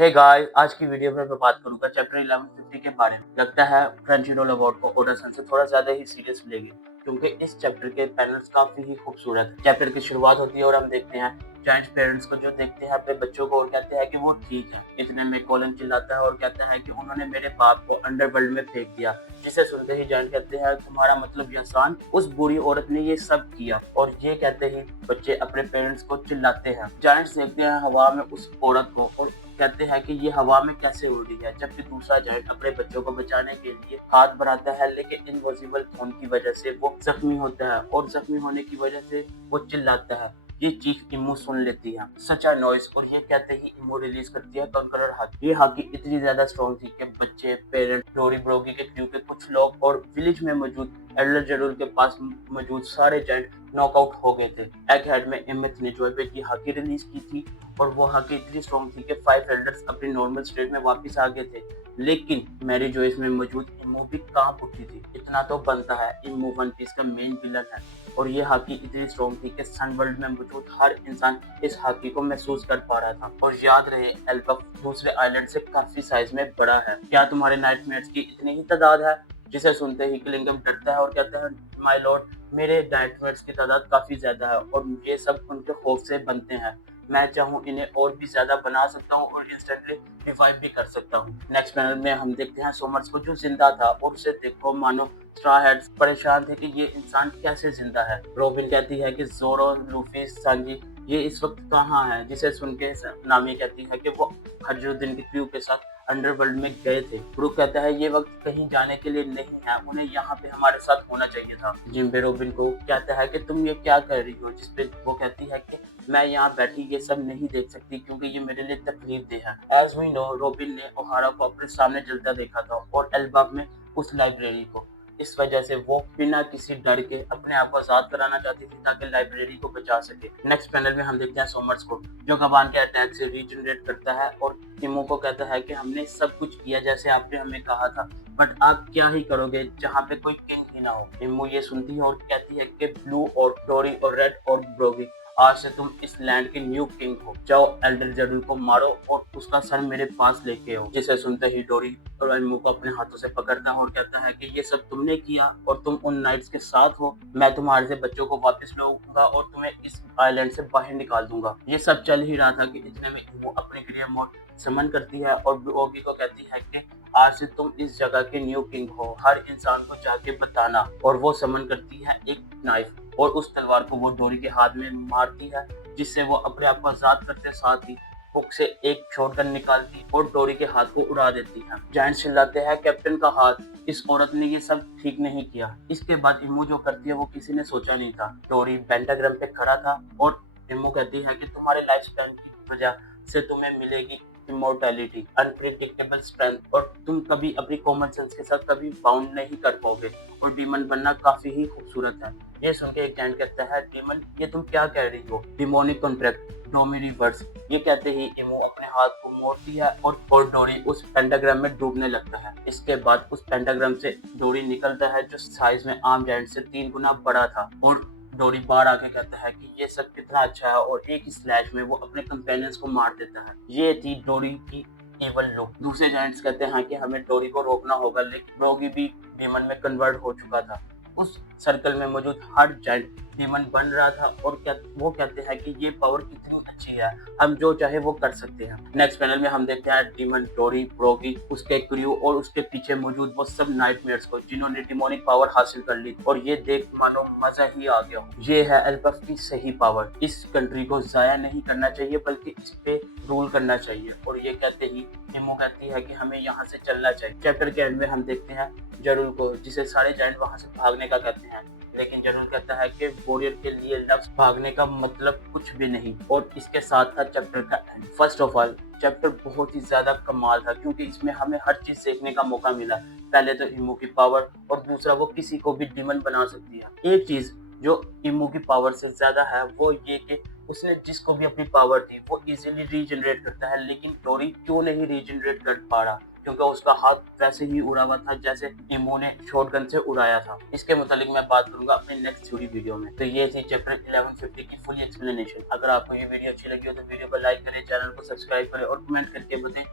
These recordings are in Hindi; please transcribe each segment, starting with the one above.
हे गाइस, आज की वीडियो में मैं बात करूंगा चैप्टर 1150 के बारे में। लगता है क्रंचीरोल अवार्ड को ओडासन से थोड़ा ज्यादा ही सीरियस लेगी, क्योंकि इस चैप्टर के पैनल्स काफी ही खूबसूरत है। चैप्टर की शुरुआत होती है और हम देखते हैं जायंट पेरेंट्स को जो देखते हैं अपने बच्चों को और कहते हैं कि वो ठीक है। इतने में कॉलन चिल्लाता है और कहता है कि उन्होंने मेरे बाप को अंडरवर्ल्ड में फेंक दिया, जिसे सुनते ही जायंट कहते हैं तुम्हारा मतलब यसान, उस बुरी औरत ने ये सब किया। और ये कहते ही बच्चे अपने पेरेंट्स को चिल्लाते हैं। जायंट्स देखते हैं हवा में उस औरत को और कहते हैं कि ये हवा में कैसे उड़ रही है, जबकि दूसरा जायंट अपने बच्चों को बचाने के लिए हाथ बढ़ाता है, लेकिन इनविजिबल फोन की वजह से वो जख्मी होता है और जख्मी होने की वजह से वो चिल्लाता है। ये चीख इमू सुन लेती है, सचा नॉइस, और ये कहते ही इमू रिलीज करती है कंकरर हाकी। ये हाकी इतनी ज्यादा स्ट्रॉन्ग थी कि बच्चे, पेरेंट, डोरी ब्रोगी के क्रू के कुछ लोग और विलेज में मौजूद एल्डर जरूर के पास मौजूद सारे जायंट नॉकआउट हो गए थे। एग हेड में इमित ने जोय पे की हाकी रिलीज की थी और वो हाकी इतनी स्ट्रॉन्ग थी कि 5 एल्डर्स अपने नॉर्मल स्टेट में वापस आ गए थे, लेकिन मैरी जोइस में मौजूद इमू भी कांप उठी थी। इतना तो बनता है, इमू वन पीस का मेन विलन है और ये हाकी इतनी स्ट्रॉन्ग थी कि सन वर्ल्ड में मौजूद हर इंसान इस हाकी को महसूस कर पा रहा था। और याद रहे, एल्बफ दूसरे आइलैंड से काफी साइज में बड़ा है। क्या तुम्हारे नाइटमेयर्स की इतनी ही तादाद है? जिसे सुनते ही क्लिंगम डरता है और कहता है माय लॉर्ड, मेरे नाइटमेयर्स की तादाद काफी ज्यादा है और ये सब उनके खौफ से बनते हैं। मैं चाहूँ इन्हें और भी ज्यादा बना सकता हूँ और इंस्टेंटली रिवाइव भी कर सकता हूँ। नेक्स्ट पैनल में हम देखते हैं सोमर्स को जो जिंदा था और उसे देखो मानो स्ट्रॉ हेड्स परेशान थे कि ये इंसान कैसे जिंदा है। रोबिन कहती है कि जोरो, लूफी, सांजी ये इस वक्त कहाँ है, जिसे सुन के नामी कहती है कि वो खजरुद्दीन के क्रू के साथ अंडरवर्ल्ड में गए थे। ब्रूक कहता है ये वक्त कहीं जाने के लिए नहीं है, उन्हें यहाँ पे हमारे साथ होना चाहिए था। जिम्बे रोबिन को कहता है कि तुम ये क्या कर रही हो, जिसपे वो कहती है कि मैं यहाँ बैठी ये सब नहीं देख सकती क्योंकि ये मेरे लिए तकलीफ दे है। एज वी नो, रोबिन ने ओहारा को अपने सामने जलता देखा था और एल्बाब में उस लाइब्रेरी को। इस वजह से वो बिना किसी डर के अपने आप को आजाद कराना चाहती थी ताकि लाइब्रेरी को बचा सके। नेक्स्ट पैनल में हम देखते हैं सोमर्स को जो गबान के अटैक से रीजनरेट करता है और टिमो को कहता है कि हमने सब कुछ किया जैसे आपने हमें कहा था, बट आप क्या ही करोगे जहाँ पे कोई किंग ही ना हो। टिमो ये सुनती है और कहती है कि ब्लू और डोरी और रेड और ब्रोगी, आज से तुम इस लैंड के न्यू किंग हो। जाओ एल्डर जरूर को मारो और उसका सर मेरे पास लेके आओ। जिसे सुनते ही डोरी और इमू को अपने हाथों से पकड़ता है और कहता है कि ये सब तुमने किया और तुम उन नाइट्स के साथ हो। मैं तुम्हारे से बच्चों को वापस लाऊंगा और तुम्हें इस आइलैंड से बाहर निकाल दूंगा। ये सब चल ही रहा था कि इतने में इमू अपने क्रिएटर मोड समन करती है और ब्रोगी को कहती है कि आज से तुम इस जगह के न्यू किंग हो, हर इंसान को जाके बताना। और वो समन करती है एक नाइफ और उस तलवार को वो डोरी के हाथ में मारती है, जिससे वो अपने आप को आजाद करते साथ ही हुक से एक शॉटगन निकालती और डोरी के हाथ को उड़ा देती है। जायंट चिल्लाते हैं कैप्टन का हाथ, इस औरत ने ये सब ठीक नहीं किया। इसके बाद इमू जो करती है वो किसी ने सोचा नहीं था। डोरी पेंटाग्राम पे खड़ा था और इमू कहती है कि तुम्हारे लाइफ स्पैन की वजह से तुम्हें मिलेगी इमोर्टैलिटी, अनप्रिडिक्टेबल स्ट्रेंथ, और तुम कभी अपनी कॉमन सेंस के साथ कभी बाउंड नहीं कर पाओगे और डीमन बनना काफी ही खूबसूरत है। ये सुन के एक जायंट कहता है डीमन ये तुम क्या कह रही हो, डिमोनिक कॉन्ट्रैक्ट, डोमी रिवर्स। ये कहते ही इमो अपने हाथ को मोड़ती है और डोरी उस पेंटाग्राम में डूबने लगता है। इसके बाद उस पेंटाग्राम से डोरी निकलता है जो साइज में आम जायंट से 3 गुना बड़ा था और डोरी बाहर आके कहता है कि ये सब कितना अच्छा है और एक ही स्लैश में वो अपने कंपेनियंस को मार देता है। ये थी डोरी की एवल लुक। दूसरे जायंट्स कहते हैं कि हमें डोरी को रोकना होगा, लेकिन डोगी भी डीमन में कन्वर्ट हो चुका था। उस सर्कल में मौजूद हर जायंट डीमन बन रहा था और वो कहते हैं कि ये पावर कितनी अच्छी है, हम जो चाहे वो कर सकते हैं। नेक्स्ट पैनल में हम देखते हैं डीमन, डोरी, ब्रोगी, उसके क्रू और उसके पीछे मौजूद वो सब नाइटमेयर्स को जिन्होंने डिमोनिक पावर हासिल कर ली और ये देख मानो मजा ही आ गया हो। ये है एल्बफ की सही पावर। इस कंट्री को जाया नहीं करना चाहिए बल्कि इस पे रूल करना चाहिए। और ये कहते ही इमो कहती है कि हमें यहाँ से चलना चाहिए। चैप्टर के एंड में हम देखते हैं जरूर को, जिसे सारे जायंट वहां से भागने का कहते हैं, लेकिन जरूर कहता है कि वॉरियर के लिए लफ्ज भागने का मतलब कुछ भी नहीं। और इसके साथ था चैप्टर का and. First of all chapter बहुत ही ज्यादा कमाल था क्योंकि इसमें हमें हर चीज सीखने का मौका मिला। पहले तो इमू की पावर और दूसरा वो किसी को भी डिमन बना सकती है। एक चीज जो इमू की पावर से ज्यादा है वो ये कि उसने जिसको भी अपनी पावर दी वो इजीली रीजनरेट करता है, लेकिन डोरी क्यों नहीं रीजनरेट कर पा रहा, क्योंकि उसका हाथ वैसे ही उड़ा हुआ था जैसे इमो ने शॉटगन से उड़ाया था। इसके मुतालिक मैं बात करूंगा अपने नेक्स्ट थ्योरी वीडियो में। तो ये थी चैप्टर 1150 की फुल एक्सप्लेनेशन। अगर आपको ये वीडियो अच्छी लगी हो तो वीडियो को लाइक करें, चैनल को सब्सक्राइब करें और कमेंट करके बताएं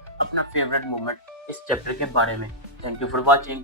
इस चैप्टर के बारे में। Thank you for watching.